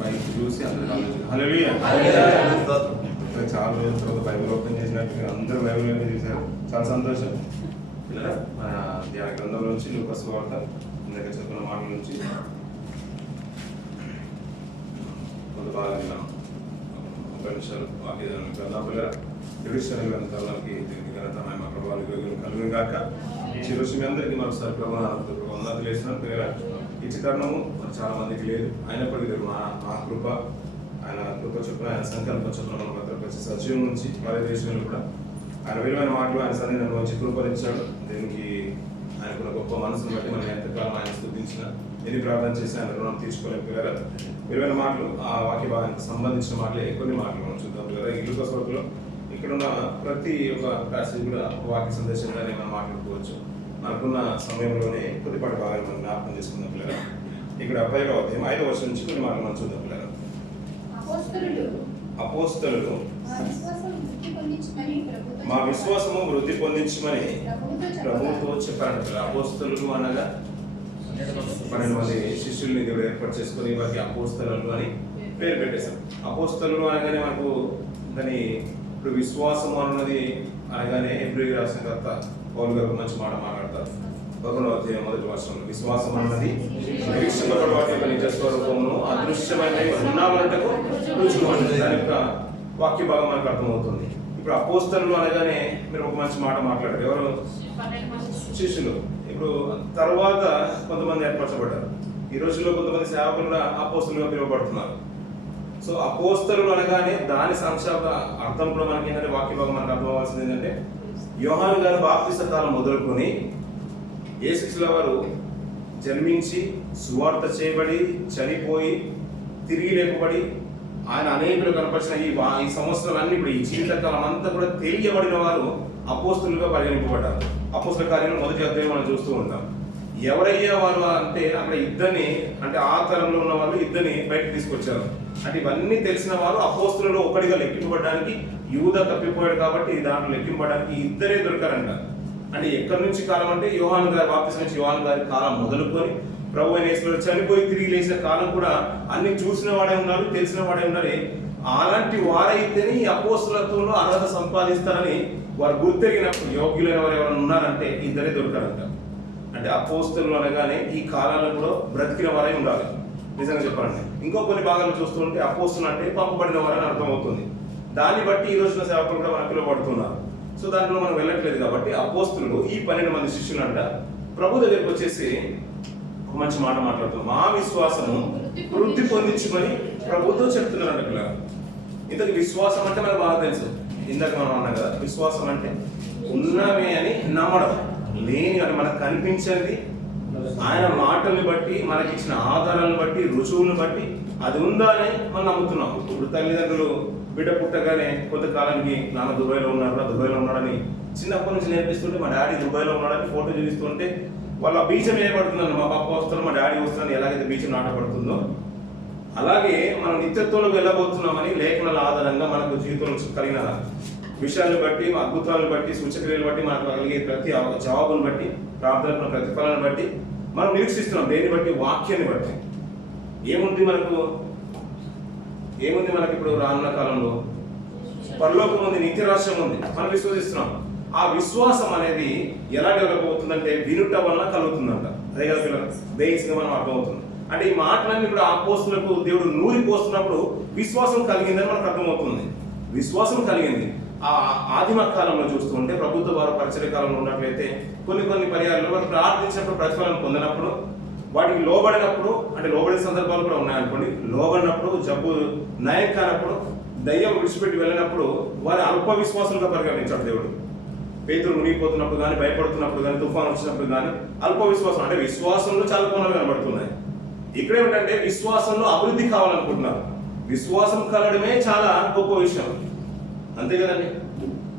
పైకి చూసి అందరూ చాలా రోజుల తర్వాత బైబిల్ ఓపెన్ చేసినట్టు అందరూ బైబిల్ ఓపెన్ చేశారు. చాలా సంతోషం. పిల్లరా, మన ధ్యాన గ్రంథంలో నుంచి లూకా సువార్త ఇందాక చెప్పిన మాటల నుంచి కొంత బాగా విన్నాం. 30 నిమిషాలు వాక్యం గ్రంథం పిల్లరా, క్రిస్టియన్ గ్రంథాలకి దీనికి ఘనత మా ప్రభావాలు కలుగును గాక. చిరుషి మీ అందరికీ మరోసారి వందలు వేస్తున్నాను. పిల్లరా, ఈ చిత్రణము చాలా మందికి లేదు, అయినప్పటికీ మా కృప, ఆయన కృప చొప్పున, ఆయన సంకల్ప చొప్పున మనం భద్రపరిచి సజీవం నుంచి భారత దేశంలో కూడా ఆయన విలువైన మాటలు ఆయన సన్నిధిని వచ్చి కృపరించాడు. దీనికి ఆయనకున్న గొప్ప మనసును బట్టి మనం ఎంతకాలం ఆయన స్తుతించిన, ఎన్ని ప్రార్థన చేసి ఆయన రుణం తీర్చుకోలేము. పిల్లరా, విలువైన మాటలు, ఆ వాక్య భాగానికి సంబంధించిన మాటలే కొన్ని మాటలు మనం చూద్దాం. పిల్లరా, ఈ లూకా సువార్తలో ఇక్కడున్న ప్రతి ఒక్క ప్యాసేజ్ కూడా వాక్య సందేశంగానే మనం మాట్లాడుకోవచ్చు. మనకున్న సమయంలోనే కొద్దిపాటి భాగాలు మనం జ్ఞాపకం చేసుకుందాం. పిల్లరా, ఇక్కడ 15వ అధ్యాయం 5వ వచనం నుంచి కొన్ని మాటలు మనం చూద్దాం. పిల్లరా, అపోస్తలులు మా విశ్వాసము వృద్ధి పొందించమని ప్రభువుతో చెప్పారంట. అపోస్తలులు అనగా 12 మంది శిష్యుల్ని దేవుడు ఏర్పాటు చేసుకుని వారికి అపోస్తలులు అని పేరు పెట్టేశారు. అపోస్తలులు అనగానే మనకు దాని ఇప్పుడు విశ్వాసం అన్నది అనగానే హెబ్రీ రాసిన కర్త పౌలు గారు మంచి మాట మాట్లాడతారు. 11వ అధ్యాయం 1వ వచనంలో విశ్వాసం అన్నది నిరీక్షింపబడు వాటి యొక్క నిజ స్వరూపమును అదృశ్యమైనవి ఉన్నామన్నటకు రుజువు అనేది దాని యొక్క వాక్య భాగం మనకు అర్థమవుతుంది. ఇప్పుడు అపోస్తలులు అనగానే మీరు ఒక మంచి మాట మాట్లాడారు. ఎవరు? శిష్యులు. ఇప్పుడు తర్వాత కొంతమంది ఏర్పరచబడ్డారు. ఈ రోజుల్లో కొంతమంది సేవకులు కూడా అపోస్తలుగా పిలువబడుతున్నారు. సో అపోస్తలులు అనగానే దాని సంక్షేప అర్థం కూడా మనకి ఏంటంటే వాక్య భాగం మనకు అర్థం అవ్వాల్సింది ఏంటంటే, యోహాను గారు బాప్తిస్మ కాలం మొదలుకొని యేసుక్రీస్తు వారు జన్మించి సువార్త చేయబడి చనిపోయి తిరిగి లేపబడి ఆయన అనేకులు కనపరిచిన ఈ సంవత్సరాలన్నీ ఇప్పుడు ఈ జీవితకాలం అంతా కూడా తెలియబడిన వారు అపోస్తలులుగా పరిగణింపబడ్డారు. అపోస్తల కార్యాలను మొదటి అధ్యాయం మనం చూస్తూ ఉంటాం. ఎవరయ్యా వారు అంటే అక్కడ ఇద్దరిని, అంటే ఆ తరంలో ఉన్న వాళ్ళు ఇద్దరిని బయటకు తీసుకొచ్చారు. అంటే ఇవన్నీ తెలిసిన వారు అపోస్తలులు ఒకటిగా లెక్కింపబడడానికి, యూదా తప్పిపోయాడు కాబట్టి దాంట్లో లెక్కింపబడడానికి ఇద్దరే దొరకారంట. అంటే ఎక్కడి నుంచి కాలం అంటే యోహాను గారి బాప్తిస్మ నుంచి యోహాను గారి కాలం మొదలుకొని ప్రభు అయిన యేసు చనిపోయి తిరిగి లేచిన కాలం కూడా అన్ని చూసిన వాడే ఉన్నారు, తెలిసిన వాడే ఉన్నారు. అలాంటి వారైతేనే ఈ అపోస్తలత్వంలో అర్హత సంపాదిస్తారని వారు గుర్తెరిగినప్పుడు యోగ్యులైన వారు ఎవరైనా ఉన్నారంటే ఇద్దరే దొరకారంట. అంటే అపోస్తలులు అనగానే ఈ కాలంలో కూడా బ్రతికిన వారై ఉండాలి. నిజంగా చెప్పాలంటే ఇంకో కొన్ని భాగాలు చూస్తుంటే అపోస్తలులు అంటే పంపబడిన వారని అర్థం అవుతుంది. దాన్ని బట్టి ఈ రోజున సేవకులు కూడా మనకు పిలువబడుతున్నారు. సో దాంట్లో మనం వెళ్ళట్లేదు కాబట్టి అపోస్తలులు ఈ 12 మంది శిష్యులు అంట ప్రభు దగ్గరికి వచ్చేసి ఒక మంచి మాట మాట్లాడుతున్నాం. మా విశ్వాసము వృద్ధి పొందించమని ప్రభుతో చెప్తున్నారంట. పిల్లలు, ఇంతకు విశ్వాసం అంటే మనకు బాగా తెలుసు. ఇందాక మనం అన్నాం కదా, విశ్వాసం అంటే ఉన్నమే అని నమ్మడం, లేని అని మనకు కనిపించేది ఆయన మాటల్ని బట్టి, మనకి ఇచ్చిన ఆధారాలను బట్టి, రుజువులను బట్టి అది ఉందా అని మనం నమ్ముతున్నాం. ఇప్పుడు తల్లిదండ్రులు బిడ్డ పుట్టగానే కొంతకాలానికి నాన్న దుబాయ్లో ఉన్నాడని చిన్నప్పటి నుంచి నేర్పిస్తుంటే, మా డాడీ దుబాయ్లో ఉన్నాడని ఫోటో చూపిస్తుంటే వాళ్ళ బీజం ఏర్పడుతుందని, మా పాప వస్తారు మా డాడీ వస్తారని ఎలాగైతే బీజం నాటపడుతుందో అలాగే మనం నిత్యత్వంలో వెళ్ళబోతున్నామని లేఖనాల ఆధారంగా మనకు జీవితంలో కలిగిన విషయాలను బట్టి, అద్భుతాలను బట్టి, సూచక్రియలను బట్టి, మనకు కలిగే ప్రతి జవాబును బట్టి, ప్రార్థనల ప్రతిఫలాన్ని బట్టి మనం నిరీక్షిస్తున్నాం. దేన్ని బట్టి? వాక్యాన్ని బట్టి. ఏముంది మనకు ఇప్పుడు రానున్న కాలంలో పరలోకం ఉంది, నిత్య రాష్ట్రం ఉంది, మనం విశ్వసిస్తున్నాం. ఆ విశ్వాసం అనేది ఎలా డెవలప్ అవుతుందంటే వినుట వలన కలుగుతుందంట. అదే కదా పిల్లలు, బేసిక్గా మనం అర్థమవుతుంది. అంటే ఈ మాటలన్నీ కూడా అపోస్తలులకు దేవుడు నూరి పోస్తున్నప్పుడు విశ్వాసం కలిగిందని మనకు అర్థమవుతుంది. విశ్వాసం కలిగింది. ఆ ఆదిమ కాలంలో చూస్తుంటే ప్రభుత్వ వారు పరిచయ కాలంలో ఉన్నట్లయితే కొన్ని పర్యాయాల్లో వారు ప్రార్థించినప్పుడు ప్రతిఫలం పొందినప్పుడు, వాటికి లోబడినప్పుడు, అంటే లోబడిన సందర్భాలు కూడా ఉన్నాయనుకోండి, లోబడినప్పుడు, జబ్బు నయం కానప్పుడు, దయ్యం విడిచిపెట్టి వెళ్ళినప్పుడు వారి అల్ప విశ్వాసులుగా పరిగణించాడు దేవుడు. పేతురు మునిగిపోతున్నప్పుడు కానీ, భయపడుతున్నప్పుడు కానీ, తుఫాన్ వచ్చినప్పుడు కానీ అల్ప విశ్వాసం, అంటే విశ్వాసంలో చాలా కోణాలు కనబడుతున్నాయి. ఇక్కడ ఏమిటంటే విశ్వాసంలో అభివృద్ధి కావాలనుకుంటున్నారు. విశ్వాసం కలగడమే చాలా గొప్ప విషయం, అంతే కదండి.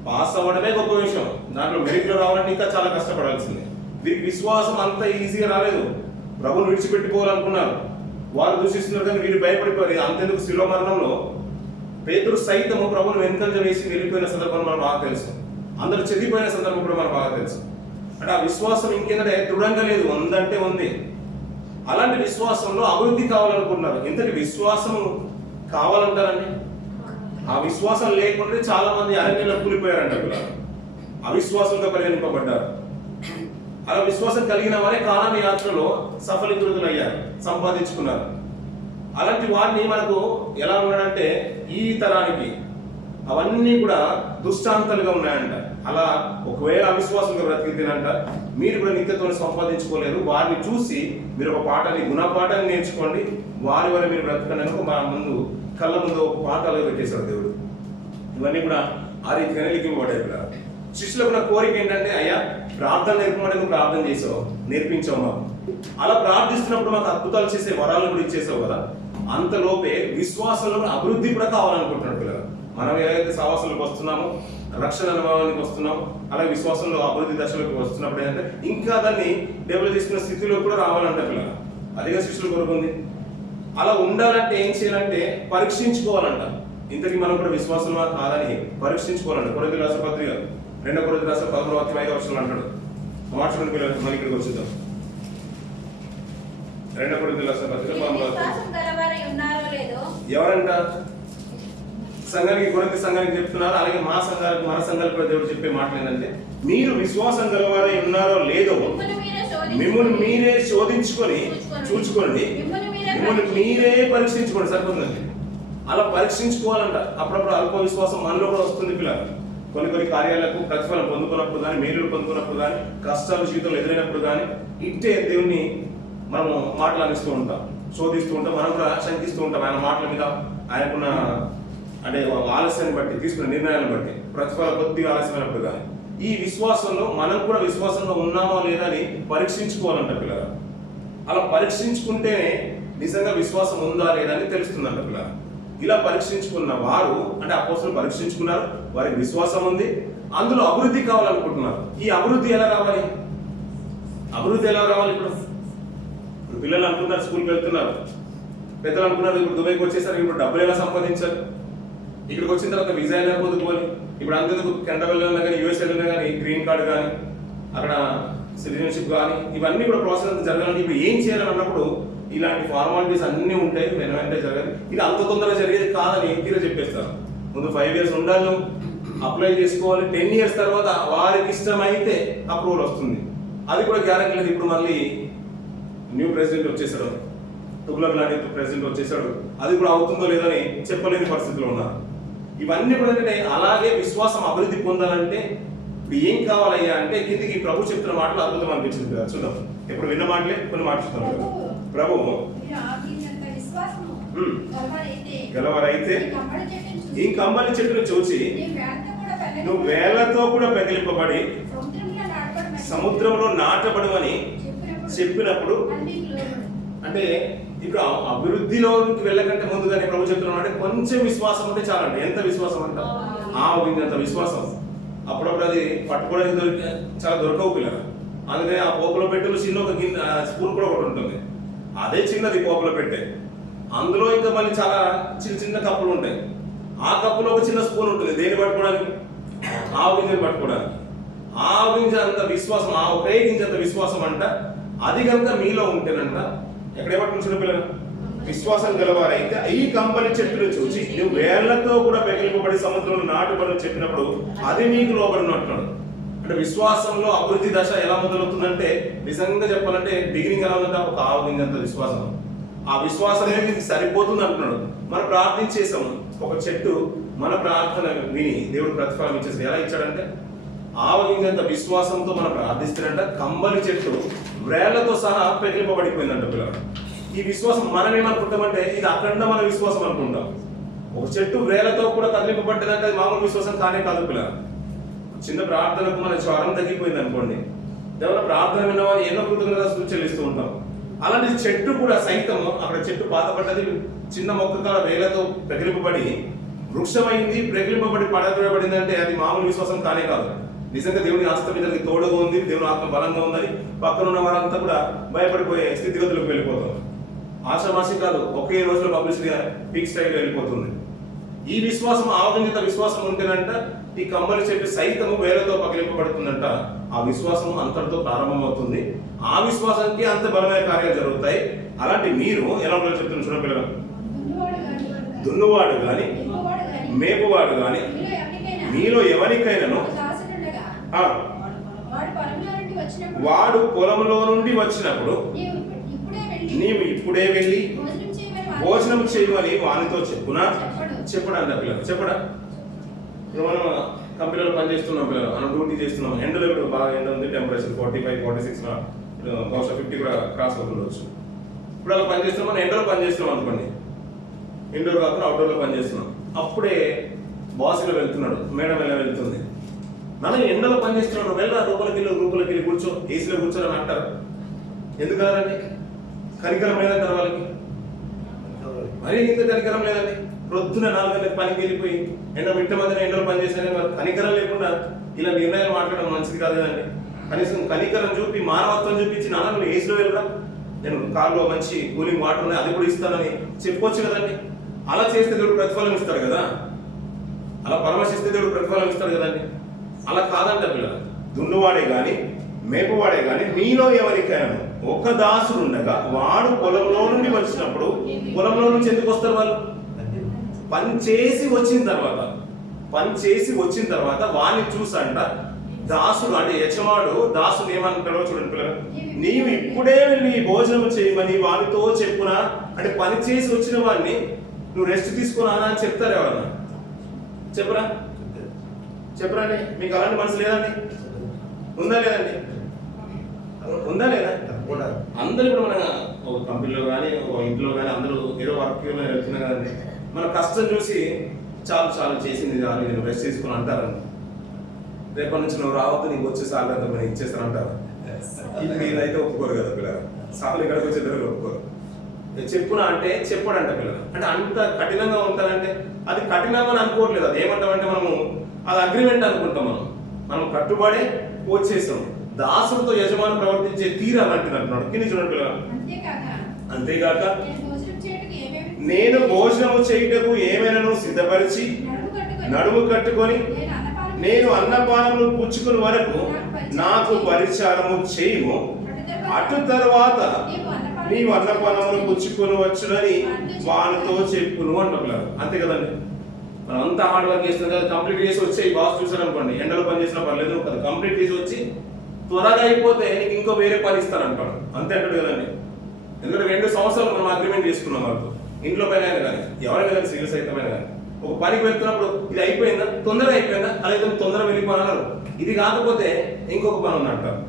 పాస్ అవ్వడమే గొప్ప విషయం, దాంట్లో మెరిట్లో రావాలంటే ఇంకా చాలా కష్టపడాల్సిందే. వీరికి విశ్వాసం అంత ఈజీగా రాలేదు. ప్రభుని విడిచిపెట్టుకోవాలనుకున్నారు, వారు దూషిస్తున్నారు కానీ వీరు భయపడిపోయారు. అంతెందుకు శిలువ మరణంలో పేతురు సైతము ప్రభుని వెనుకంజ వేసి వెళ్ళిపోయిన సందర్భం మనకు బాగా తెలుసు. అందరూ చెదిపోయిన సందర్భం కూడా మనకు బాగా తెలుసు. అంటే ఆ విశ్వాసం ఇంకేంటంటే దృఢంగా లేదు, ఉందంటే ఉంది. అలాంటి విశ్వాసంలో అభివృద్ధి కావాలనుకుంటున్నారు. ఇంతటి విశ్వాసం కావాలంటారండి. ఆ విశ్వాసం లేకుంటే చాలా మంది అరణ్యంలో కూలిపోయారంట. అవిశ్వాసంతో పరిగణింపబడ్డారు. అలా విశ్వాసం కలిగిన వారే కానాను యాత్రలో సఫలీకృతులయ్యారు, సంపాదించుకున్నారు. అలాంటి వారిని మనకు ఎలా ఉన్నాడంటే ఈ తరానికి అవన్నీ కూడా దుష్టాంతాలుగా ఉన్నాయంట. అలా ఒకవేళ అవిశ్వాసంగా బ్రతికితేనంట మీరు కూడా నిత్యత్వం సంపాదించుకోలేరు. వారిని చూసి మీరు ఒక గుణపాఠాన్ని నేర్చుకోండి, వారి వల్ల మీరు బ్రతకడానికి మా కళ్ళ ముందు ఒక పాఠాలు పెట్టేశాడు దేవుడు. ఇవన్నీ కూడా ఆ రీతిగానే లిఖింపబడ్డాయి. కూడా శిష్యులకు నా కోరిక ఏంటంటే, అయ్యా ప్రార్థన నేర్పమంటే నువ్వు ప్రార్థన చేసావు, నేర్పించావు మాకు. అలా ప్రార్థిస్తున్నప్పుడు మాకు అద్భుతాలు చేసే వరాలను కూడా ఇచ్చేసావు కదా. అంతలోపే విశ్వాసంలో అభివృద్ధి కూడా కావాలనుకుంటున్నాడు పిల్లలు. మనం ఏదైతే సహవాసంలోకి వస్తున్నామో, రక్షణ అనుభవానికి వస్తున్నామో, అలాగే విశ్వాసంలో అభివృద్ధి దశలోకి వస్తున్నప్పుడు ఏంటంటే ఇంకా దాన్ని డెవలప్ చేసుకున్న స్థితిలో కూడా రావాలంటే పిల్లలు. అదిగా శిష్యులు కొరుకుంది. అలా ఉండాలంటే ఏం చేయాలంటే పరీక్షించుకోవాలంట. ఇంతకీ మనం కూడా విశ్వాసంలో కాదని పరీక్షించుకోవాలంట. కొరింథీయులకు రాసిన పత్రిక 2 కొరింథీయులకు రాసిన 11:5 అంటాడు. మార్చుకుని పిల్లలు మళ్ళీ ఇక్కడికి వచ్చేద్దాం. 2 కొరింథీయులకు రాసిన పత్రిక 11. ఎవరంట? సంఘానికి, కొరింథీ సంఘానికి చెప్తున్నారు. అలాగే మన సంఘాలకు కూడా దేవుడు చెప్పే మాటలు ఏంటంటే, మీరు విశ్వాసం గలవారై ఉన్నారో లేదో మిమ్మల్ని మీరే శోధించుకొని చూచుకోండి, మిమ్మల్ని మీరే పరీక్షించుకోండి. సరిపోతుందండి. అలా పరీక్షించుకోవాలంట. అప్పుడప్పుడు అల్ప విశ్వాసం మనలో కూడా వస్తుంది పిల్లలు. కొన్ని కార్యాలకు ప్రతిఫలం పొందుకున్నప్పుడు కానీ, మేలులు పొందుకున్నప్పుడు కానీ, కష్టాలు జీవితంలో ఎదురైనప్పుడు కానీ ఇంటే దేవుణ్ణి మనము మాట్లాడిస్తూ ఉంటాం, శోధిస్తూ ఉంటాం. మనం కూడా శంకిస్తూ ఉంటాం ఆయన మాటల మీద, ఆయనకున్న అంటే ఆలస్యాన్ని బట్టి, తీసుకున్న నిర్ణయాలను బట్టి, ప్రతిఫల కొద్దిగా ఆలస్యమైనప్పుడు కానీ. ఈ విశ్వాసంలో మనం కూడా విశ్వాసంలో ఉన్నామో లేదా అని పరీక్షించుకోవాలంట పిల్లలు. అలా పరీక్షించుకుంటేనే నిజంగా విశ్వాసం ఉందా లేదా అని తెలుస్తుందంట పిల్లలు. ఇలా పరీక్షించుకున్న వారు, అంటే అపోస్తలులు పరీక్షించుకున్నారు, వారికి విశ్వాసం ఉంది, అందులో అభివృద్ధి కావాలనుకుంటున్నారు. ఈ అభివృద్ధి ఎలా రావాలి? ఇప్పుడు పిల్లలు అనుకున్నారు స్కూల్కి వెళ్తున్నారు, పెద్దలు అనుకున్నారు ఇప్పుడు దుబాయ్కి వచ్చేసరికి ఇప్పుడు డబ్బులు ఎలా సంపాదించారు, ఇక్కడికి వచ్చిన తర్వాత వీసా ఎలా పొందుకోవాలి, ఇప్పుడు అంతేందుకు కెనడా వెళ్ళినా కానీ, యూఎస్ వెళ్ళినా కానీ, గ్రీన్ కార్డు కానీ, అక్కడ సిటిజన్షిప్ కానీ, ఇవన్నీ కూడా ప్రాసెస్ జరగాలని ఇప్పుడు ఏం చేయాలని అన్నప్పుడు ఇలాంటి ఫార్మాలిటీస్ అన్నీ ఉంటాయి, వెంటనే జరగాలి. ఇది అంత తొందరగా జరిగేది కాదని తీరా చెప్పేస్తారు. ముందు 5 years ఉండాలి, అప్లై చేసుకోవాలి. 10 years తర్వాత వారికి ఇష్టమైతే అప్రూవల్ వస్తుంది. అది కూడా గ్యారెంటీ లేదు. ఇప్పుడు మళ్ళీ న్యూ ప్రెసిడెంట్ వచ్చేసాడు, తుగ్లక్ లాంటి ప్రెసిడెంట్ వచ్చేసాడు. అది కూడా అవుతుందో లేదో అని చెప్పలేని పరిస్థితిలో ఉన్నారు. ఇవన్నీ కూడా ఏంటంటే అలాగే విశ్వాసం అభివృద్ధి పొందాలంటే ఇప్పుడు ఏం కావాలయ్యా అంటే కిందికి ప్రభు చెప్తున్న మాటలు అద్భుతం అనిపించింది కదా. చూద్దాం. ఎప్పుడు విన్న మాటలే కొన్ని మాట్లాడుతున్నాం కదా. ప్రభు గలవారైతే ఈ కమ్మలి చెట్టును చూసి నువ్వు వేళ్లతో కూడా పెగిలింపబడి సముద్రంలో నాటబడమని చెప్పినప్పుడు, అంటే ఇప్పుడు అభివృద్ధిలోకి వెళ్ళకంటే ముందుగానే ప్రభు చెప్తున్నాడు అంటే కొంచెం విశ్వాసం ఉంటే చాలండి. ఎంత విశ్వాసం అంట? అంత విశ్వాసం. అప్పుడప్పుడు అది పట్టుకోవడానికి చాలా దొరకవు పిల్లలు. అందుకని ఆ పోపులో పెట్టెలు చిన్న ఒక స్పూన్ కూడా ఒకటి ఉంటుంది, అదే చిన్నది పోపులో పెట్టే. అందులో ఇంకా మళ్ళీ చాలా చిన్న కప్పులు ఉంటాయి. ఆ కప్పులో ఒక చిన్న స్పూన్ ఉంటుంది, దేన్ని పట్టుకోవడానికి? ఆవు గింజలు పట్టుకోవడానికి. ఆవు గింజ అంత విశ్వాసం, ఆ ఒకే గింజ అంత విశ్వాసం అంట. అది కనుక మీలో ఉంటేనంట ఎక్కడేమంటున్న చిన్నపిల్లలు విశ్వాసం గలవారైతే ఈ కంబలి చెట్టును చూసి నువ్వు వేళ్లతో కూడా పెగిలింపబడి సముద్రంలో నాటుబడి చెప్పినప్పుడు అది మీకు లోబడినట్టున్నాడు. అంటే విశ్వాసంలో అభివృద్ధి దశ ఎలా మొదలవుతుందంటే నిజంగా చెప్పాలంటే బిగినింగ్ ఎలా ఉందంటే ఒక ఆవు గింజంత విశ్వాసం. ఆ విశ్వాసమే మీకు సరిపోతుంది అంటున్నాడు. మనం ప్రార్థించేసాము, ఒక చెట్టు మన ప్రార్థన విని దేవుడు ప్రతిఫలం ఇచ్చేసి ఎలా ఇచ్చాడంటే ఆవగింజంత విశ్వాసంతో మనం ప్రార్థిస్తాడంట కంబలి చెట్టు వేళ్లతో సహా పెగిలింపబడిపోయిందంట పిల్లలు. ఈ విశ్వాసం మనం ఏమనుకుంటామంటే ఇది అఖండమైన విశ్వాసం అనుకుంటాం. ఒక చెట్టు వేళ్లతో కూడా కదిలింపబడ్డదంటే అది మామూలు విశ్వాసం కానే కాదు పిల్లలు. చిన్న ప్రార్థనకు మన జ్వరం తగ్గిపోయింది అనుకోండి, దేవుని ప్రార్థన విన్నవారు ఎన్నో కృతజ్ఞతలు చెల్లిస్తూ ఉంటాం. అలాంటి చెట్టు కూడా సైతం అక్కడ చెట్టు పాతపడ్డది, చిన్న మొక్క కాల వేళ్లతో పెగిలింపబడి వృక్షమైంది, పెగిలింపబడి పడబడింది అంటే అది మామూలు విశ్వాసం కానే కాదు. నిజంగా దేవుని ఆస్త మీద తోడుగా ఉంది, దేవుని ఆత్మ బలంగా ఉందని పక్కన ఉన్న వారంతా కూడా భయపడిపోయే స్థితిగతులకు వెళ్ళిపోతాం. ఆశామాషి కాదు, ఒకే రోజులో పబ్లిసిటీ పీక్ స్టైల్ వెళ్ళిపోతుంది. ఈ విశ్వాసం ఆవగింజంత విశ్వాసం ఉంటేనంట ఈ కమ్మరి చెట్టు సైతము వేలతో పగిలింపబడుతుందంట. ఆ విశ్వాసం అంతటితో ప్రారంభమవుతుంది. ఆ విశ్వాసానికి అంత బలమైన కార్యాలు జరుగుతాయి. అలాంటి మీరు ఎలా చెప్తున్న చూడండి పిల్లలు, దున్నువాడు గాని మేపువాడు గాని మీలో ఎవరికైనాను వాడు పొలంలో నుండి వచ్చినప్పుడు నీవు ఇప్పుడే వెళ్ళి భోజనం చేయమని వానితో చెప్పునా? చెప్పడా పిల్లలు, చెప్పడా? ఇప్పుడు మనం కంపెనీలో పనిచేస్తున్నాం పిల్లలు, మనం డ్యూటీ చేస్తున్నాం. ఎండలో ఇప్పుడు బాగా ఎండ ఉంది, టెంపరేచర్ 45, 46 బహుశా 50 కూడా క్రాస్ అవుతుండవచ్చు. ఇప్పుడు అలా పనిచేస్తున్నాం, మనం ఎండలో పనిచేస్తున్నాం అనుకోండి, ఇండోర్ కాకుండా అవుట్డోర్లో పనిచేస్తున్నాం. అప్పుడే బాస్ ఇలా వెళ్తున్నాడు, మేడం ఇలా వెళ్తుంది, మనం ఎండలో పనిచేస్తున్నాడు, వెళ్ళరా రూపలకి వెళ్ళి కూర్చో, ఏసీలో కూర్చోని అంటారు. ఎందుకు కాదండి? కనికరం లేదంటారు వాళ్ళకి. మరీ ఇంత కనికరం లేదండి. ప్రొద్దున 4 గంటలకు పనికి వెళ్ళిపోయి మిట్ట మందిని ఎండలో పనిచేసిన కనికరం లేకుండా ఇలా నిర్ణయాలు మాట్లాడడం మంచిది కాదు కదండి. కనీసం కనికరం చూపి మానవత్వం చూపించి నువ్వు ఏసీలో వెళ్ళరా, నేను కార్లో మంచి కూలింగ్ వాటర్ ఉన్నాయి అది కూడా ఇస్తానని చెప్పొచ్చు కదండి. అలా చేస్తే దేవుడు ప్రతిఫలం ఇస్తాడు కదా, అలా పరామర్శిస్తే దేవుడు ప్రతిఫలం ఇస్తాడు కదండి. అలా కాదంట పిల్లలు, దున్నువాడే గాని మేపువాడే గాని మీలో ఎవరికైనా ఒక దాసుడు ఉండగా వాడు పొలంలో నుండి వచ్చినప్పుడు, పొలంలో నుంచి ఎందుకు వస్తారు వాళ్ళు? పని చేసి వచ్చిన తర్వాత వాడిని చూసంట దాసుడు అంటే యజమాడు దాసుడు ఏమంటాడో చూడండి పిల్లలు, నీవు ఇప్పుడే వెళ్ళి భోజనం చేయమని వానితో చెప్పునా? అంటే పని చేసి వచ్చిన వాడిని నువ్వు రెస్ట్ తీసుకున్నా అని చెప్తారు ఎవరన్నా? చెప్పరండి. మీకు అలాంటి మనసు లేదండి? ఉందా లేదండి? ఉందా లేదా? అందరూ ఇప్పుడు మన ఒక కంపెనీలో కానీ ఒక ఇంట్లో కానీ అందరూ ఏదో వర్క్ వెళ్తున్నా కదండి, మన కష్టం చూసి చాలు చేసింది చాలు నేను రెస్ట్ తీసుకుని అంటారండి. రేపటి నుంచి నువ్వు రావద్దు, నీకు వచ్చే సాలరీ మనం ఇచ్చేస్తానంటారు. ఇదైతే ఒప్పుకోరు కదా పిల్లలు, సార్లు ఇక్కడికి వచ్చే దగ్గర ఒప్పుకోరు. చెప్పునా అంటే చెప్పడంట పిల్లలు. అంటే అంత కఠినంగా ఉంటారంటే అది కఠినంగా అనుకోవట్లేదు, అది ఏమంటామంటే మనము అది అగ్రిమెంట్ అనుకుంటాం. మనం కట్టుబడే వచ్చేసాం. దాసుడితో యజమాని ప్రవర్తించే తీరు అలాంటిది అంటున్నాడు. కింద చూడండి పిల్లలు, అంతేగాక నేను భోజనము చేయుటకు ఏమైనాను సిద్ధపరిచి నడుము కట్టుకొని నేను అన్నపానములు పుచ్చుకుని వరకు నాకు పరిచారము చేయము, అటు తర్వాత నీవు అన్నపానములు పుచ్చుకొని వచ్చునని వానితో చెప్పును అంటున్నారు. అంతే కదండి, మనం అంతా హార్డ్ వర్క్ చేస్తున్నాం కదా, కంప్లీట్ చేసి వచ్చి బాస్ చూసారు అనుకోండి, ఎండలో పని చేసినా పర్లేదు కదా, కంప్లీట్ చేసి వచ్చి త్వరగా అయిపోతే నీకు ఇంకో వేరే పని ఇస్తారంటాడు. అంతే అంటాడు కదండి. ఎందుకంటే 2 సంవత్సరాలు మనం అగ్రిమెంట్ చేసుకున్నాం వాళ్ళతో, ఇంట్లో పైన కానీ ఎవరైనా కానీ సీరియస్ అయితమైనా కానీ ఒక పనికి వెళ్తున్నప్పుడు ఇది అయిపోయిందా, తొందరగా అయిపోయిందా, అలాగే తొందరగా వెళ్ళిపోయినారు, ఇది కాకపోతే ఇంకొక పని ఉందంటారు.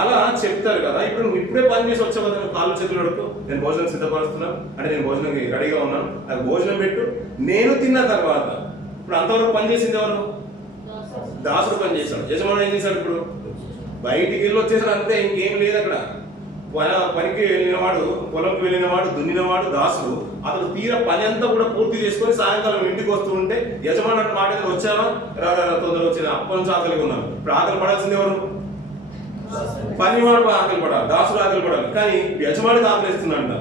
అలా చెప్తారు కదా. ఇప్పుడు నువ్వు ఇప్పుడే పని చేసి వచ్చావు కదా, నువ్వు కాళ్ళు చేతులు అడుగు, నేను భోజనం సిద్ధపరుస్తున్నాను అంటే నేను భోజనం రెడీగా ఉన్నాను, నాకు భోజనం పెట్టు, నేను తిన్న తర్వాత. ఇప్పుడు అంతవరకు పని చేసింది ఎవరు? దాసుడు పని చేశాడు. యజమాని ఏం చేశాడు? ఇప్పుడు బయటికి వెళ్ళి వచ్చేసాడు అంతే, ఇంకేం లేదు అక్కడ. పనికి వెళ్ళినవాడు, పొలంకి వెళ్ళినవాడు, దున్నినవాడు దాసుడు. అతను తీర పని అంతా కూడా పూర్తి చేసుకొని సాయంకాలం ఇంటికి వస్తూ ఉంటే యజమాని అంటే మాట వచ్చావా, రా తొందరగా వచ్చేది, అప్పటి నుంచి ఆకలిగా ఉన్నాను. ఇప్పుడు ఆకలి పడాల్సింది ఎవరు? పనివాడు ఆకలి పడాలి, దాసుడు ఆకలి పడాలి. కానీ యజమానికి ఆకలిస్తుందంట.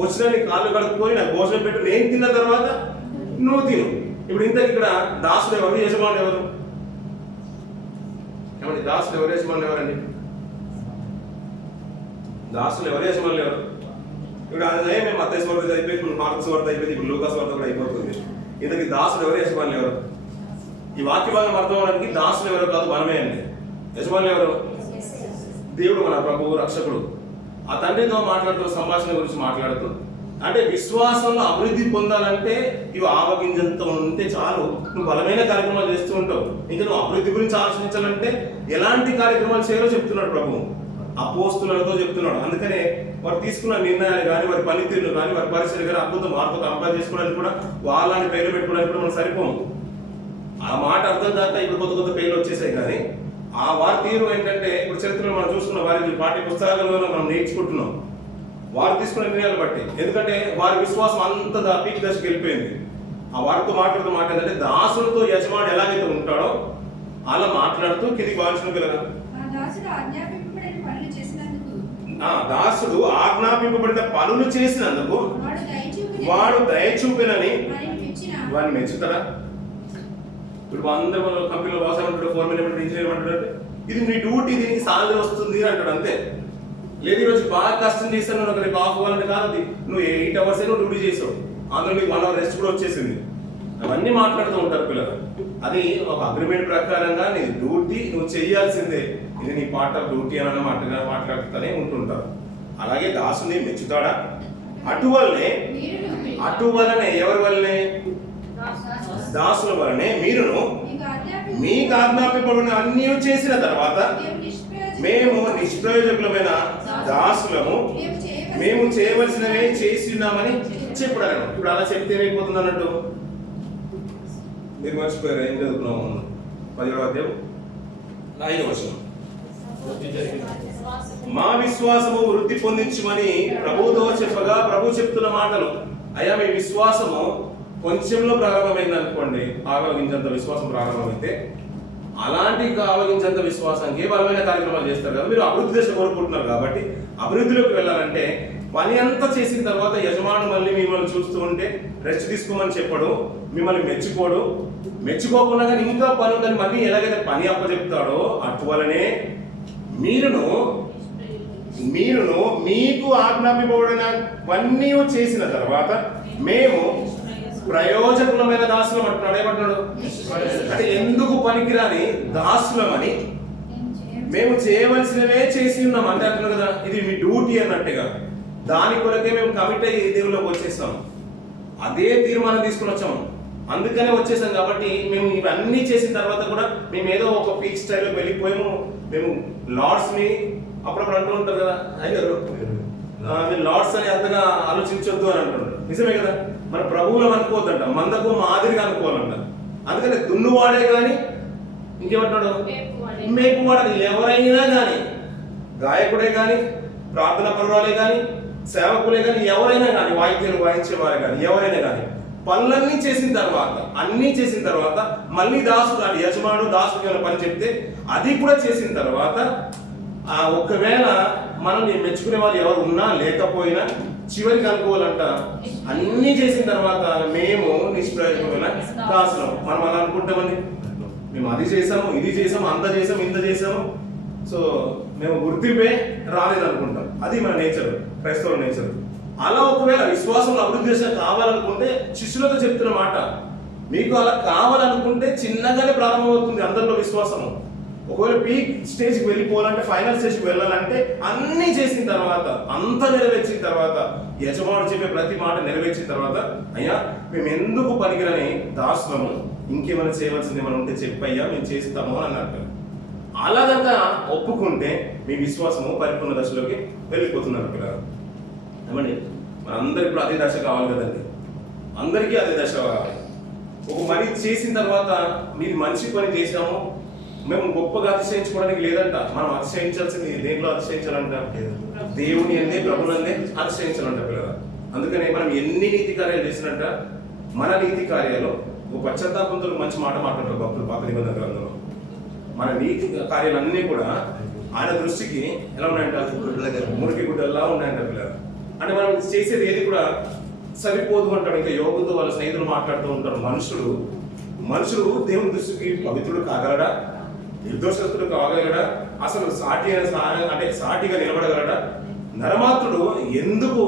వచ్చిన నీ కాళ్ళు కడుక్కొని నాకు భోజనం పెట్టు, నేను తిన్న తర్వాత నువ్వు తిను. ఇప్పుడు ఇంతకు ఇక్కడ దాసుడు ఎవరు, యజమానుడు ఎవరు? ఏమండి, దాసుడు ఎవరు, యజమానులు ఎవరండి? దాసులు ఎవరు, యజమానులు ఎవరు? ఇప్పుడు అదే మేము మత్తయి సువార్త అయిపోయి, ఇప్పుడు మార్కు సువార్త అయిపోయింది, ఇప్పుడు లూకా సువార్త కూడా అయిపోతుంది. ఇంతకీ దాసుడు ఎవరు, యజమానులు ఎవరు? ఈ వాక్య భాగం అర్థం అవడానికి దాసులు ఎవరు కాదు, మనమే అండి. యజమానులు ఎవరు? దేవుడు, మన ప్రభువు, రక్షకుడు. ఆ తండ్రితో మాట్లాడుతూ సంభాషణ గురించి మాట్లాడుతూ, అంటే విశ్వాసంలో అభివృద్ధి పొందాలంటే ఇవి ఆవగింజంతో ఉంటే చాలు, నువ్వు బలమైన కార్యక్రమాలు చేస్తూ ఉంటావు. ఇంకా నువ్వు అభివృద్ధి గురించి ఆలోచించాలంటే ఎలాంటి కార్యక్రమాలు చేయాలో చెప్తున్నాడు ప్రభువు, అపోస్తులతో చెప్తున్నాడు. అందుకనే వారు తీసుకున్న నిర్ణయాలు కానీ, వారి పనితీరులు కానీ, వారి పరిచయం కానీ అద్భుతం, వారితో కంపేర్ చేసుకోవడానికి కూడా, వాళ్ళని పేర్లు పెట్టుకోవడానికి కూడా మనం సరిపోము. ఆ మాట అర్థం కాక ఇప్పుడు కొత్త పేర్లు వచ్చేసాయి. కానీ ఆ వారి తీరు ఏంటంటే, ఇప్పుడు చరిత్రలో మనం చూసుకున్న వారి పాఠ్య పుస్తకాలలో మనం నేర్చుకుంటున్నాం వారు తీసుకున్న నిర్ణయాలు బట్టి. ఎందుకంటే వారి విశ్వాసం అంత పీక్ దశకి వెళ్ళిపోయింది. ఆ వారితో మాట్లాడుతూ ఏంటంటే, దాసులతో యజమాని ఎలాగైతే ఉంటాడో అలా మాట్లాడుతూ కిందికి వాంఛన పిల్లగా, దాసుడు ఆజ్ఞాపింపబడిన పనులు చేసినందుకు వాడు దయచూపినని వాడిని మెచ్చుతాడా? ఇప్పుడు అందరూ కంపెనీలో బాస్ ఏమంటాడు, ఫోర్మెన్ ఏమంటాడు, ఇంజనీర్ ఏమంటాడు, ఇది నీ డ్యూటీ, దీనికి సాలరీ వస్తుంది అంటాడు అంతే. లేదు ఈరోజు బాగా కష్టం చేస్తాను, నువ్వు రేపు ఆఫ్ అవ్వాలంటే కాదు, నువ్వు 8 hours నువ్వు డ్యూటీ చేసావు, అందులో నీకు 1 hour రెస్ట్ కూడా వచ్చేసింది. అవన్నీ మాట్లాడుతూ ఉంటారు పిల్లలు. అది ఒక అగ్రిమెంట్ ప్రకారంగా నీ డ్యూటీ నువ్వు చేయాల్సిందే, ఇది నీ పార్ట్ ఆఫ్ డ్యూటీ అని మాట్లాడుతూనే ఉంటుంటారు. అలాగే దాసుని మెచ్చుతాడా? అటువల్లనే ఎవరి వల్లనే? దాసుల వలనే మీరును మీకు ఆజ్ఞాపింపబడిన అన్ని చేసిన తర్వాత మేము నిష్ప్రయోజకులమైన దాసులము, మేము చేయవలసినవే చేసి ఉన్నామని చెప్పాను. ఇప్పుడు అలా చెప్తే ఏమైపోతుంది అన్నట్టు? మీరు మర్చిపోయారు ఏం చదువుకున్నాము? 10వ అధ్యాయం 5వ వచనం. మా విశ్వాసము వృద్ధి పొందించమని ప్రభుతో చెప్పగా ప్రభు చెప్తున్న మాటలు. అయ్యా మీ విశ్వాసము కొంచెంలో ప్రారంభమైంది అనుకోండి, ఆవగించంత విశ్వాసం ప్రారంభమైతే అలాంటి ఆవగించంత విశ్వాసానికి బలమైన కార్యక్రమాలు చేస్తారు కదా. మీరు అభివృద్ధి దశ కోరుకుంటున్నారు కాబట్టి అభివృద్ధిలోకి వెళ్ళాలంటే పని అంతా చేసిన తర్వాత యజమానుడు మళ్ళీ మిమ్మల్ని చూస్తూ ఉంటే రెస్ట్ తీసుకోమని చెప్పడు, మిమ్మల్ని మెచ్చుకోడు. మెచ్చుకోకుండా కానీ ఇంకా పని ఉందని మళ్ళీ ఎలాగైతే పని అప్పచెప్తాడో అటువలనే మీరును మీకు ఆజ్ఞాపింపబడినవన్నీ చేసిన తర్వాత మేము ప్రయోజకులమైన దాసులం అంటున్నాడు. ఏమంటున్నాడు అంటే ఎందుకు పనికిరాని దాసులమని మేము చేయవలసినవే చేసి ఉన్నాం అంటే అంటున్నాడు కదా. ఇది మీ డ్యూటీ అన్నట్టుగా దాని కొరకే మేము కమిట్ అయ్యి దేవుళ్ళకి వచ్చేసాం, అదే తీర్మానం తీసుకుని వచ్చాము, అందుకనే వచ్చేసాం. కాబట్టి మేము ఇవన్నీ చేసిన తర్వాత కూడా మేము ఏదో ఒక ఫిక్స్ స్టైల్లో వెళ్ళిపోయాము. మేము లార్డ్స్ ని అప్పుడప్పుడు అంటూ ఉంటారు కదా, అయ్యారు మీరు లార్డ్స్ అని అంతగా ఆలోచించొద్దు అని అంటున్నారు. నిజమే కదా, మన ప్రభువులం అనుకోవద్దంట, మందకు మాదిరిగా అనుకోవాలంట. అందుకని దున్నువాడే కానీ ఇంకేమంటున్నాడు, మేపువాడే, ఎవరైనా కానీ, గాయకుడే కానీ, ప్రార్థన పరువాలే కానీ, సేవకులే కానీ, ఎవరైనా కానీ, వాయిద్యాలు వాయించేవారే కానీ, ఎవరైనా కానీ పనులన్నీ చేసిన తర్వాత, అన్నీ చేసిన తర్వాత మళ్ళీ దాసుడు అంటే యజమానుడు దాసుడికి ఏమైనా పని చెప్తే అది కూడా చేసిన తర్వాత ఒకవేళ మనల్ని మెచ్చుకునే వారు ఎవరు ఉన్నా లేకపోయినా చివరికి అనుకోవాలంట అన్నీ చేసిన తర్వాత మేము నిష్ప్రయోజకమైన దాసులం. మనం అలా అనుకుంటామండి, మేము అది చేసాము, ఇది చేసాము, అంత చేసాము, ఇంత చేసాము, సో మేము గుర్తింపే రాలేదనుకుంటాం. అది మన నేచర్, క్రైస్తవ నేచర్. అలా ఒకవేళ విశ్వాసంలో అభివృద్ధి చేసే కావాలనుకుంటే శిష్యులతో చెప్తున్న మాట, మీకు అలా కావాలనుకుంటే చిన్నగానే ప్రారంభమవుతుంది అందరిలో విశ్వాసము. ఒకవేళ పీక్ స్టేజ్కి వెళ్ళిపోవాలంటే, ఫైనల్ స్టేజ్కి వెళ్ళాలంటే అన్నీ చేసిన తర్వాత, అంత నెరవేర్చిన తర్వాత, యజమానుడు చెప్పే ప్రతి మాట నెరవేర్చిన తర్వాత, అయ్యా మేము ఎందుకు పనికిరని దాసులము, ఇంకేమైనా చేయవలసింది ఏమైనా ఉంటే చెప్పయ్యా మేము చేస్తాము అని అన్నట్టు. అలాగంగా ఒప్పుకుంటే మీ విశ్వాసము పరిపూర్ణ దశలోకి వెళ్ళిపోతున్నారు పిల్లలు. ఏమండి మనందరికి ఇప్పుడు అదే దశ కావాలి కదండి, అందరికీ అదే దశ కావాలి. ఒక పని చేసిన తర్వాత మీరు మంచి పని చేసాము, మేము గొప్పగా అతిశయించుకోవడానికి లేదంట. మనం అతిశయించాల్సింది దేంట్లో అతిశయించాలంట? దేవుని అందే, ప్రభునందే అతిశయించాలంట పిల్లలు. అందుకనే మనం ఎన్ని నీతి కార్యాలు చేసినట్ట, మన నీతి కార్యాలు ఒక పశ్చాత్తాపంతో మంచి మాట మాట్లాడతారు భక్తులు పాత నిబంధన గ్రంథంలో. మన నీతి కార్యాలన్నీ కూడా ఆయన దృష్టికి ఎలా ఉన్నాయంట? మురికి గుడ్డల్లా ఉన్నాయంట పిల్లలు. అంటే మనం చేసేది ఏది కూడా సరిపోదు అంటాడు. ఇంకా యోగుతో వాళ్ళ స్నేహితులు మాట్లాడుతూ ఉంటారు, మనుషుడు దేవుని దృష్టికి పవిత్రుడు కాగలడా, నిర్దోషస్తుడు కాగలడా, అసలు సాటిగా నిలబడగలడా, నరమాత్రుడు ఎందుకు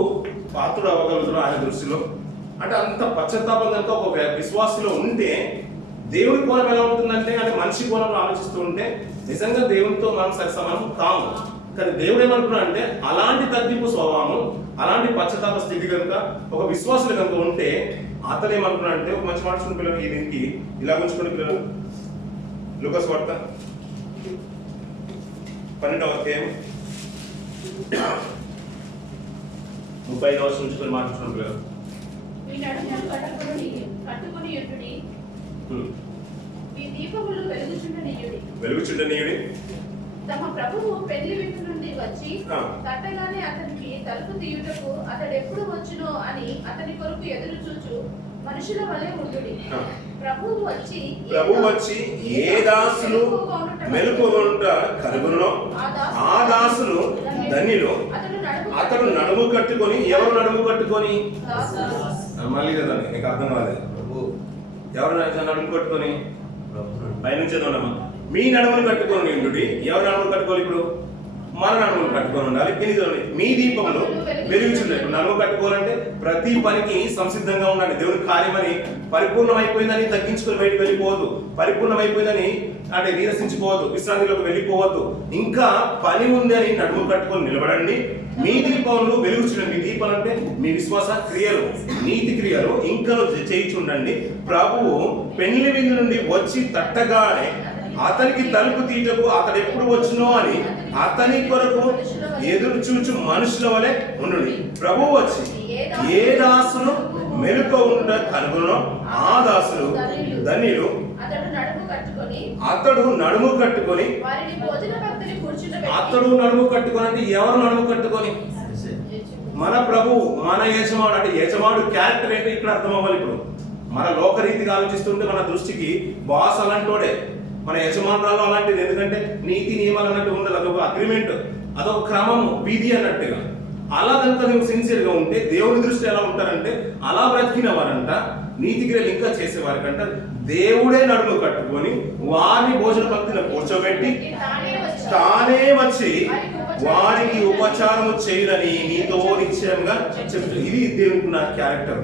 పాత్రుడు అవ్వగలుగుతాడు ఆయన దృష్టిలో? అంటే అంత పశ్చాత్తాపం కనుక ఒక విశ్వాసంలో ఉంటే దేవుని కోణం ఎలా ఉంటుందంటే, అంటే మనిషి కోణంలో ఆలోచిస్తూ ఉంటే నిజంగా దేవునితో మనం సరిసమానం కాము. కానీ దేవుడు ఏమనుకున్నా అంటే అలాంటి తగ్గింపు స్వభావం, అలాంటి పశ్చాత్తాప స్థితి కనుక ఒక విశ్వాసులు కనుక ఉంటే అతను ఏమనుకున్నా అంటే, ఒక మంచి మాట పిల్లలు ఈ దీనికి ఇలా ఉంచుకుని పిల్లలు లూకాసు వార్త 12వ అధ్యాయం 35వ వచనం ఉంచుకొని మాట్లాడుతున్న పిల్లలు, వెలుగుచుండనీయుడి తమ ప్రభువు పెళ్లి విందు నుండి వచ్చి కట్టగానే అతనికి తలుపు తీయుటకు అతడు ఎప్పుడు వచ్చునో అని అతని కొరకు ఎదురు చూచు మనుషుల వలె ఉండుడి. ప్రభువు వచ్చి ఏ దాసులు మెలకువనుట కలుగునో ఆ దాసులు ధన్యులు. అతడు నడుము కట్టుకొని, ఎవరు నడుము కట్టుకొని? మళ్ళీ కదా నీకు అర్థం కాలేదు. ఎవరు నడుము కట్టుకొని పైనుంచి చదవడమ్మా. మీ నడుములు కట్టుకొని ఉండు. ఎవరు నడుములు కట్టుకోవాలి? ఇప్పుడు మన నడుములు కట్టుకొని ఉండాలి. మీ దీపంలో వెలుగుచుండాలి. నడుము కట్టుకోవాలంటే ప్రతి పనికి సంసిద్ధంగా ఉండాలి. దేవుని కార్యమని పరిపూర్ణమైపోయిందని తగ్గించుకొని బయటకు వెళ్ళిపోవద్దు. పరిపూర్ణమైపోయిందని అంటే నీరసించుకోవద్దు, విశ్రాంతిలోకి వెళ్ళిపోవద్దు. ఇంకా పని ఉంది అని నడుము కట్టుకొని నిలబడండి. మీ దీపంలో వెలుగుచుండండి. మీ దీపాలు అంటే మీ విశ్వాస క్రియలు, నీతి క్రియలు ఇంకా చేయించుండండి. ప్రభువు పెళ్లి విందు నుండి వచ్చి తట్టగానే అతనికి తలుపు తీయటకు అతడు ఎప్పుడు వచ్చునో అని అతని కొరకు ఎదురు చూచు మనుషుల వలె ఉండు. ప్రభువు వచ్చి ఏ దాసును మెలుకో ఉండ కనుగొనో ఆ దాసులు ధన్యులు. అతడు నడుము కట్టుకొని అతడు నడుము కట్టుకొని అంటే ఎవరు నడుము కట్టుకొని? మన ప్రభు, మన యజమాడు. అంటే యజమాడు క్యారెక్టర్ ఏంటో ఇక్కడ అర్థం అవ్వాలి. ఇప్పుడు మన లోకరీతిగా ఆలోచిస్తుంటే మన దృష్టికి బాస్ అలాంటోడే, మన యజమానురాలు అలాంటిది. ఎందుకంటే నీతి నియమాలు అన్నట్టు ఉండదు, అదొక అగ్రిమెంట్, అదొక క్రమము, విధి అన్నట్టుగా. అలా కనుక నువ్వు సిన్సియర్గా ఉంటే దేవుని దృష్టి ఎలా ఉంటారంటే అలా బ్రతికిన వారంట, నీతి క్రియలు ఇంకా చేసేవారికంట దేవుడే నడుము కట్టుకొని వారిని భోజన పంక్తిలో కూర్చోబెట్టి తానే వచ్చి వారికి ఉపచారము చేయదని నీతో నిశ్చయంగా చెప్తాడు. ఇది దేవునికి నా క్యారెక్టర్.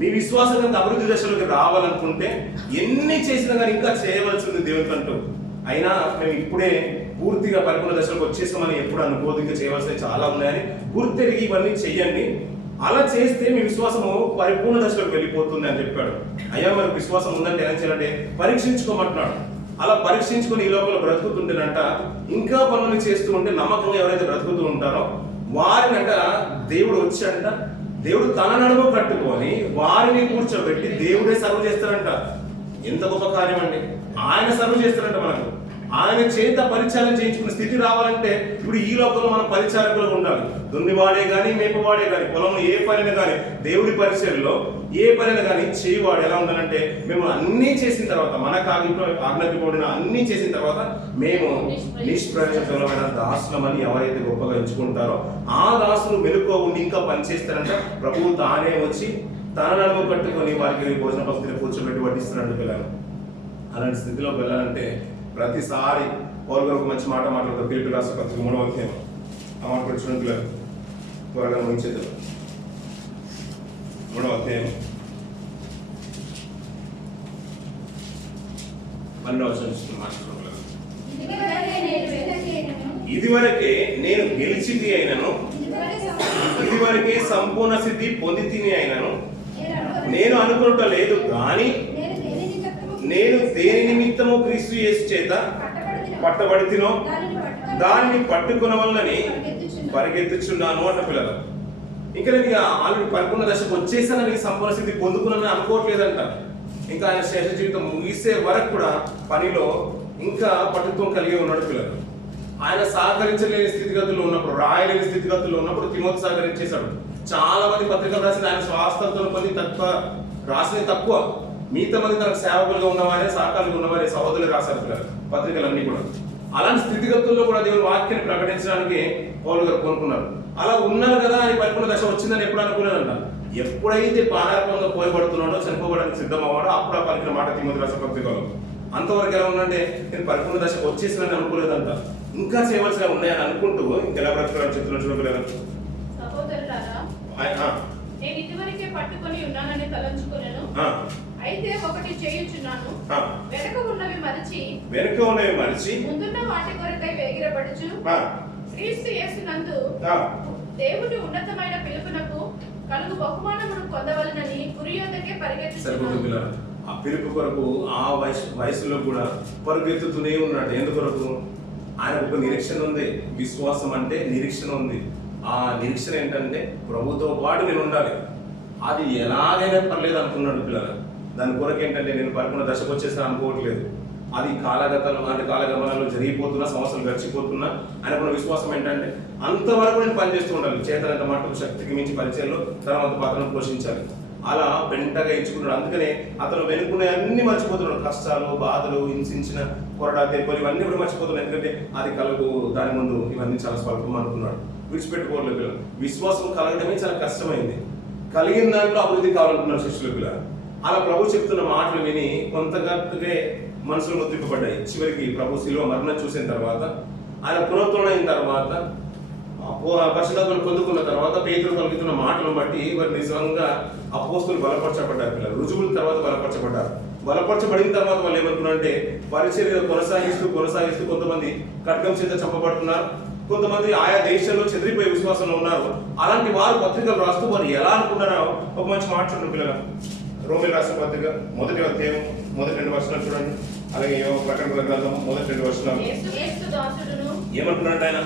మీ విశ్వాసం అభివృద్ధి దశలోకి రావాలనుకుంటే ఎన్ని చేసినా కానీ ఇంకా చేయవలసింది దేవునికి అంటూ. అయినా మేము ఇప్పుడే పూర్తిగా పరిపూర్ణ దశలోకి వచ్చేసామని ఎప్పుడు అనుకోదు. ఇంకా చేయవలసినవి చాలా ఉన్నాయని గుర్తెరిగి ఇవన్నీ చెయ్యండి. అలా చేస్తే మీ విశ్వాసము పరిపూర్ణ దశలోకి వెళ్ళిపోతుంది అని చెప్పాడు. అయ్యా మరి విశ్వాసం ఉందంటే ఏం చేయాలంటే పరీక్షించుకోమంటున్నాడు. అలా పరీక్షించుకొని ఈ లోపల బ్రతుకుతుంటేనంట ఇంకా పనులు చేస్తూ ఉంటే నమ్మకంగా ఎవరైతే బ్రతుకుతూ ఉంటారో వారినంట దేవుడు వచ్చాడంట. దేవుడు తన నడుము కట్టుకొని వారిని కూర్చోబెట్టి దేవుడే సర్వ్ చేస్తారంట. ఎంత గొప్ప కార్యం అండి! ఆయన సర్వ్ చేస్తారంట మనకు. ఆయన చేత పరిచారం చేయించుకునే స్థితి రావాలంటే ఇప్పుడు ఈ లోకంలో మనం పరిచారకులుగా ఉండాలి. దున్నివాడే కానీ మేపవాడే కానీ పొలంలో ఏ పనిని కానీ దేవుడి పరిచయంలో ఏ పనిని కానీ చేయవాడు ఎలా ఉండాలంటే మేము అన్నీ చేసిన తర్వాత మనకు ఆజ్ఞాపించబడిన అన్నీ చేసిన తర్వాత మేము నిష్ప్రయోజనమైన దాసులమని ఎవరైతే గొప్పగా ఎంచుకుంటారో ఆ దాసులు మెలుకో ఉండి ఇంకా పనిచేస్తారంట. ప్రభువు తానే వచ్చి తన నడుము కట్టుకొని వారికి భోజన పంక్తిని కూర్చోబెట్టి వడ్డిస్తున్నాడు పిల్లలు. అలాంటి స్థితిలోకి వెళ్ళాలంటే ప్రతిసారి పౌలు గారు ఒక మంచి మాట మాట్లాడతారు. ఫిలిప్పీ రాష్ట్ర పత్రిక 3వ అధ్యాయం ఆ మాట చూడండి పిల్లలు, త్వరగా ముగించేద్దాం. 3వ అధ్యాయం 12వ వచనం మాట్లాడుతున్నారు. ఇదివరకే నేను గెలిచింది అయినను, ఇదివరకే సంపూర్ణ సిద్ధి పొంది తిని అయినను నేను అనుకున్నట లేదు కానీ నేను దేని నిమిత్తము క్రీస్తు యేసు చేత పట్టబడితినో దానిని పట్టుకున్న వల్లని పరిగెత్తుచున్నాను అంట పిల్లలు. ఇంకా నేను ఆల్రెడీ పరిపూర్ణ దశకు వచ్చేసానని సంపూర్ణ స్థితి పొందుకున్నానని అనుకోవట్లేదంట. ఇంకా ఆయన శేష జీవితం ముగిసే వరకు కూడా పనిలో ఇంకా పట్టుత్వం కలిగి ఉన్నాడు పిల్లలు. ఆయన సహకరించలేని స్థితిగతుల్లో ఉన్నప్పుడు, రాయలేని స్థితిగతుల్లో ఉన్నప్పుడు తిమోతి సహకరించేశాడు. చాలా మంది పత్రికలు రాసింది ఆయన స్వాస్థలతో కొన్ని తక్కువ రాసినవి తక్కువ. మిగతా మంది తనకు సేవకులుగా ఉన్నవారే, సహకారులుగా ఉన్నవారే సహోదరులు రాశారు పిల్లలు పత్రికలన్నీ కూడా. అలాంటి స్థితిగతుల్లో కూడా దేవుని వాక్యాన్ని ప్రకటించడానికి పౌలు గారు కోరుకున్నారు. అలా ఉన్నారు కదా అని పరిపూర్ణ దశ వచ్చిందని ఎప్పుడు అనుకున్నారంట. ఎప్పుడైతే పానార్పంగా పోయబడుతున్నాడో, చనిపోవడానికి సిద్ధమవ్వాడో అప్పుడు ఆ పలికిన మాట తిమోతి రాసిన పత్రికలో. అంతవరకు ఎలా ఉందంటే నేను పరిపూర్ణ దశకు వచ్చేసానని అనుకోలేదంట. ఇంకా చేయవలసినవి ఉన్నాయని అనుకుంటూ ఇంకెలా బ్రతకాలని చెప్తున్నా చూడలేదు. నేను ఇదివరకే పట్టుకొని ఉన్నానని తలంచుకున్నాను. అయితే ఒకటి చేయుచున్నాను, వెనక ఉన్నవి మరచి ముందున్న వాటి కొరకై వేగిరపడుచు క్రీస్తు యేసునందు దేవుని ఉన్నతమైన పిలుపునకు కలుగు బహుమానమును పొందవలనని గురియొద్దకే పరిగెత్తుచున్నాను. ఆ పిలుపు కొరకు ఆ వయసులో కూడా పరిగెత్తుతూనే ఉన్నాడు. ఎందుకొరకు? ఆయన ఒక నిరీక్షణ ఉంది. విశ్వాసం అంటే నిరీక్షణ ఉంది. ఆ నిరీక్షణ ఏంటంటే ప్రభుతో పాటు నేను ఉండాలి. అది ఎలాగైనా పర్లేదు అనుకున్నాడు పిల్లలు. దాని కొరకు ఏంటంటే నేను పరిపూర్ణ దశకు వచ్చేసాను అనుకోవట్లేదు. అది కాలగమనాల్లో జరిగిపోతున్నా, సంవత్సరాలు గడిచిపోతున్నా ఆయనకున్న విశ్వాసం ఏంటంటే అంతవరకు నేను పనిచేస్తూ ఉండాలి. చేతనంత మటుకు శక్తికి మించి పరిచయంలో తర్వాత పాత్రను పోషించాలి. అలా పెంటగా ఎంచుకున్నాడు. అందుకనే అతను వెనుకునే అన్ని మర్చిపోతున్నాడు. కష్టాలు, బాధలు, హింసించిన కొరడా, దెబ్బలు ఇవన్నీ కూడా మర్చిపోతున్నాడు. ఎందుకంటే అది కలుగు దాని ముందు ఇవన్నీ చాలా స్వల్పం అనుకున్నాడు. విడిచిపెట్టుకోవట్లేదు. విశ్వాసం కలగడమే చాలా కష్టమైంది. కలిగిన దాంట్లో అభివృద్ధి కావాలనుకున్నారు శిష్యులు పిల్లలు. అలా ప్రభు చెప్తున్న మాటలు విని కొంతగానే మనసులు ముద్రింపబడ్డాయి. చివరికి ప్రభు శిలువ మరణం చూసిన తర్వాత, ఆయన పునరుద్ధరణ అయిన తర్వాత, పరిశుద్ధాత్మను పొందుకున్న తర్వాత పేతురు పలుకుతున్న మాటలను బట్టి వారు నిజంగా అపోస్తులు బలపరచబడ్డారు పిల్లలు. రుజువుల తర్వాత బలపరచబడ్డారు. బలపరచబడిన తర్వాత వాళ్ళు ఏమనుకున్నారంటే పరిచర్య కొనసాగిస్తూ కొంతమంది ఖడ్గం చేత చంపబడుతున్నారు, కొంతమంది ఆయా దేశాల్లో చెదిరిపోయే విశ్వాసంలో ఉన్నారు. అలాంటి వారు పత్రికలు రాస్తూ వారు ఎలా అనుకున్నారో ఒక మంచి మాట చూడండి పిల్లలు. రోమిల్ రాసిన పత్రిక 1వ అధ్యాయం మొదటి 2 వచనాలు చూడండి. అలాగే ప్రకటన గ్రంథం మొదటి 2 వచనాలు. ఏమనుకున్నాడు ఆయన?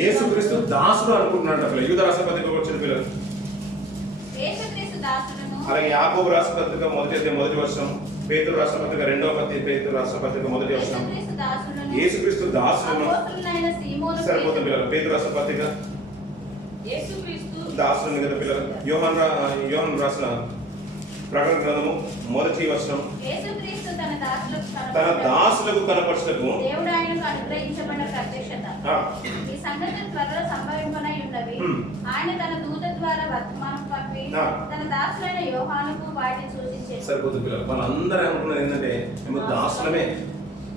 యేసుక్రీస్తు దాసుడు అనుకుంటున్నాడు పిల్లలు. యూదా రాసిన పత్రిక వచ్చిన పిల్లలు. అలాగే యాకోబు రాసిన పత్రిక 1వ అధ్యాయం 1వ వచనం, పేతురు రాసిన పత్రిక 2వ పేతురు రాసిన పత్రిక 1వ వచనం. యేసుక్రీస్తు దాసులను సరిపోతుంది పిల్లలు. పేతురు రాసిన పత్రిక దాసులను కదా పిల్లలు. యోహాను రాసిన ప్రకటన గ్రంథము 1వ వచనం, తన దాసులకు కనపరచుటకు దేవుడు ఆయనకు అనుగ్రహించబడిన ప్రత్యక్షత ఈ సంగతి త్వరలో సంభవింపనై ఉన్నవి. ఆయన తన దూత ద్వారా వర్తమానం పంపి తన దాసులైన యోహానుకు వాటిని సూచించారు. సరిపోతుంది పిల్లలు. వాళ్ళందరూ అనుకున్నది ఏంటంటే మేము దాసులమే,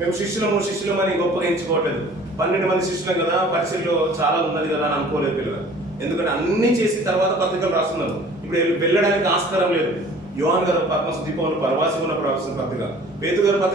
మేము శిష్యులము అని గొప్పగా ఎంచుకోవట్లేదు. 12 మంది శిష్యులం కదా, పరిచయలో చాలా ఉన్నది కదా అని అనుకోలేదు పిల్లలు. ఎందుకంటే అన్ని చేసి తర్వాత పత్రికలు రాస్తున్నారు. ఇప్పుడు వెళ్ళడానికి ఆస్కారం లేదు. యోహాను గారు పద్మసు దీపంలో పరవాసి ఉన్నప్పుడు రాసిన పత్రిక, పేతురు గారు పత్రిక